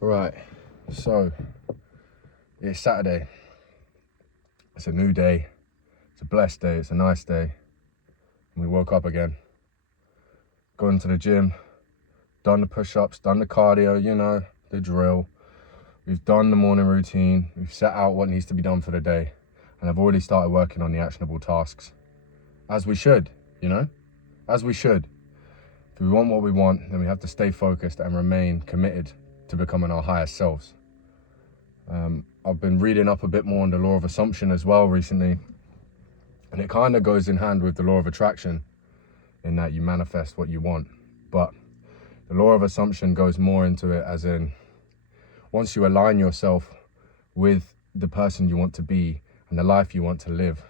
Right, so it's Saturday. It's a new day. It's a blessed day. It's a nice day. And we woke up again. Gone to the gym, done the push-ups, done the cardio, the drill. We've done the morning routine. We've set out what needs to be done for the day. And I've already started working on the actionable tasks. As we should, as we should. If we want what we want, then we have to stay focused and remain committed to becoming our highest selves. I've been reading up a bit more on the law of assumption as well recently, and it kind of goes in hand with the law of attraction in that you manifest what you want. But the law of assumption goes more into it as in, once you align yourself with the person you want to be and the life you want to live,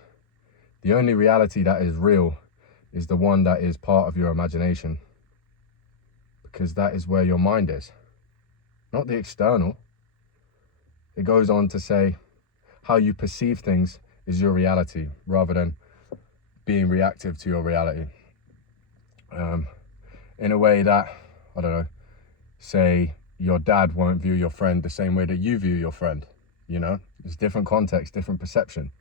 the only reality that is real is the one that is part of your imagination, because that is where your mind is, not the external. It goes on to say how you perceive things is your reality rather than being reactive to your reality. In a way that, I don't know, say your dad won't view your friend the same way that you view your friend. There's different context, different perception.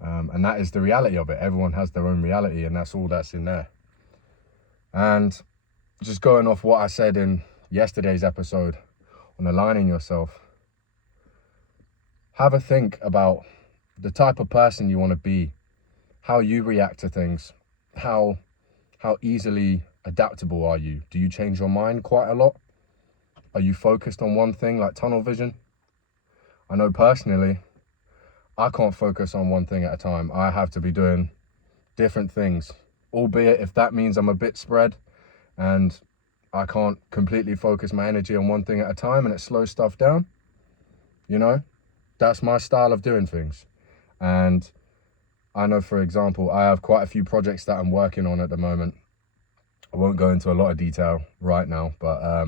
And that is the reality of it. Everyone has their own reality, and that's all that's in there. And just going off what I said in yesterday's episode on aligning yourself, have a think about the type of person you want to be, how you react to things, how easily adaptable are you? Do you change your mind quite a lot? Are you focused on one thing, like tunnel vision? I know personally, I can't focus on one thing at a time. I have to be doing different things, albeit if that means I'm a bit spread and I can't completely focus my energy on one thing at a time and it slows stuff down. That's my style of doing things. And I know, for example, I have quite a few projects that I'm working on at the moment. I won't go into a lot of detail right now, but I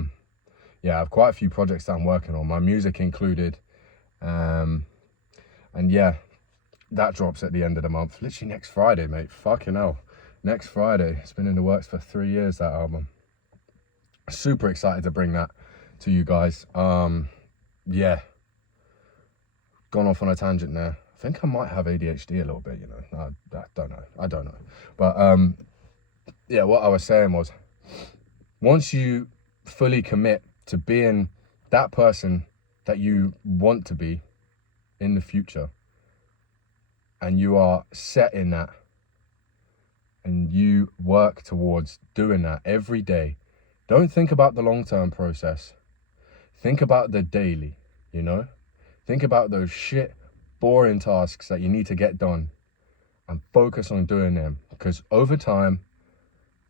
have quite a few projects that I'm working on, my music included. And yeah, that drops at the end of the month. Literally next Friday, mate. Fucking hell. Next Friday. It's been in the works for 3 years, that album. Super excited to bring that to you guys. Yeah. Gone off on a tangent there. I think I might have ADHD a little bit, I don't know. But yeah, what I was saying was, once you fully commit to being that person that you want to be in the future, and you are set in that, and you work towards doing that every day, don't think about the long-term process. Think about the daily, Think about those shit, boring tasks that you need to get done and focus on doing them, because over time,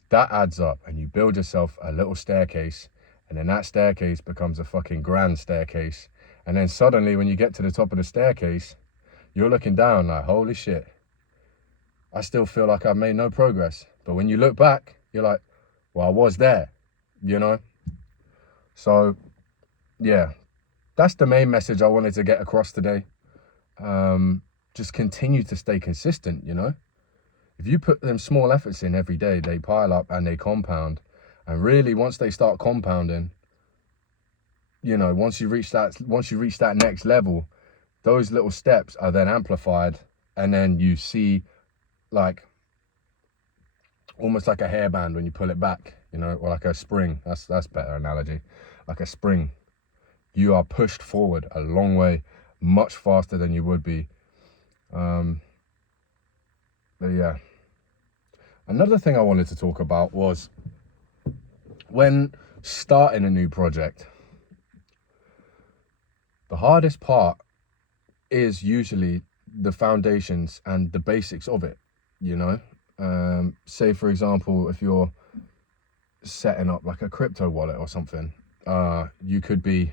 that adds up and you build yourself a little staircase, and then that staircase becomes a fucking grand staircase. And then suddenly when you get to the top of the staircase, you're looking down like, holy shit, I still feel like I've made no progress. But when you look back, you're like, well, I was there, So, yeah, that's the main message I wanted to get across today. Just continue to stay consistent, If you put them small efforts in every day, they pile up and they compound. And really, once they start compounding, once you reach that next level, those little steps are then amplified, and then you see like almost like a hairband when you pull it back, or like a spring. That's better analogy. Like a spring. You are pushed forward a long way, much faster than you would be. But yeah. Another thing I wanted to talk about was when starting a new project, the hardest part is usually the foundations and the basics of it, Say, for example, if you're setting up like a crypto wallet or something, you could be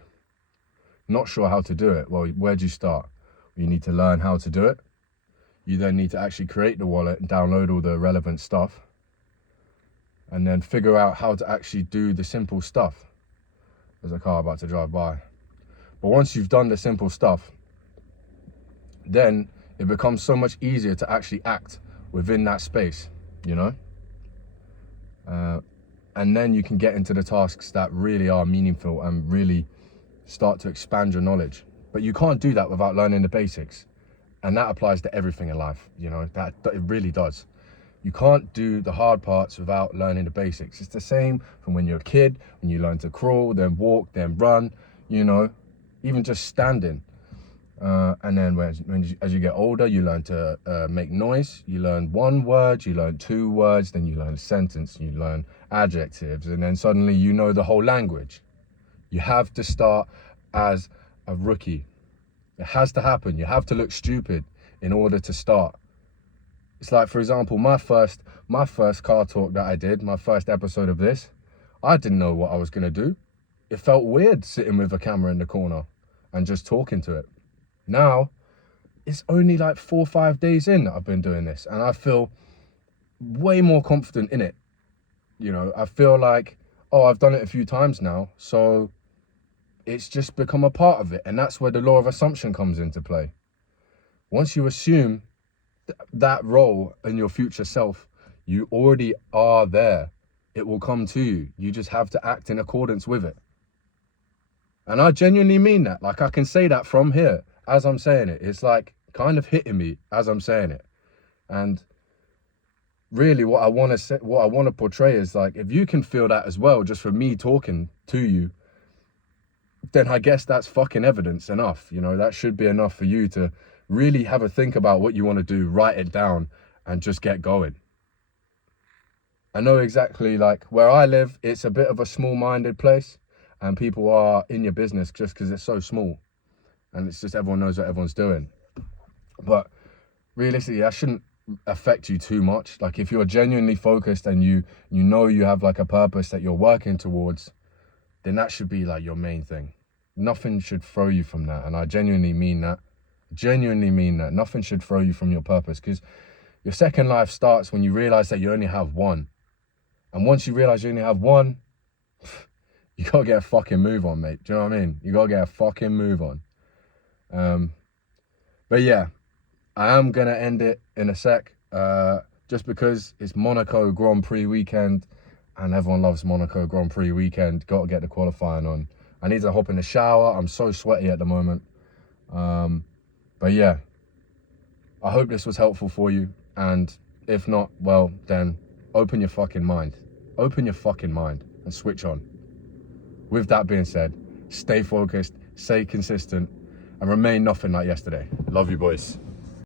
not sure how to do it. Well, where do you start? You need to learn how to do it. You then need to actually create the wallet and download all the relevant stuff, and then figure out how to actually do the simple stuff. There's a car about to drive by. But once you've done the simple stuff, then it becomes so much easier to actually act within that space, and then you can get into the tasks that really are meaningful and really start to expand your knowledge. But you can't do that without learning the basics. And that applies to everything in life, you know, that it really does. You can't do the hard parts without learning the basics. It's the same from when you're a kid, when you learn to crawl, then walk, then run, you know, even just standing. And then as you get older, you learn to make noise. You learn one word, you learn two words, then you learn a sentence, you learn adjectives, and then suddenly you know the whole language. You have to start as a rookie. It has to happen. You have to look stupid in order to start. It's like, for example, my first car talk that I did, my first episode of this, I didn't know what I was going to do. It felt weird sitting with a camera in the corner and just talking to it. Now, it's only like 4 or 5 days in that I've been doing this, and I feel way more confident in it. You know, I feel like, oh, I've done it a few times now, so it's just become a part of it. And that's where the law of assumption comes into play. Once you assume that role in your future self, you already are there. It will come to you. You just have to act in accordance with it. And I genuinely mean that. Like, I can say that from here as I'm saying it. It's like kind of hitting me as I'm saying it. And really what I want to portray is like, if you can feel that as well, just from me talking to you, then I guess that's fucking evidence enough. You know, that should be enough for you to really have a think about what you want to do, write it down, and just get going. I know exactly, like, where I live, it's a bit of a small-minded place, and people are in your business just because it's so small, and it's just everyone knows what everyone's doing. But realistically, that shouldn't affect you too much. Like, if you're genuinely focused and you know you have like a purpose that you're working towards, then that should be like your main thing. Nothing should throw you from that. And I genuinely mean that. Nothing should throw you from your purpose, because your second life starts when you realize that you only have one. And once you realize you only have one, you gotta get a fucking move on, mate. Do you know what I mean? You gotta get a fucking move on. But yeah, I am gonna end it in a sec, just because it's Monaco Grand Prix weekend, and everyone loves Monaco Grand Prix weekend. Got to get the qualifying on. I need to hop in the shower. I'm so sweaty at the moment. But yeah, I hope this was helpful for you. And if not, well, then open your fucking mind. Open your fucking mind and switch on. With that being said, stay focused, stay consistent, and remain nothing like yesterday. Love you, boys.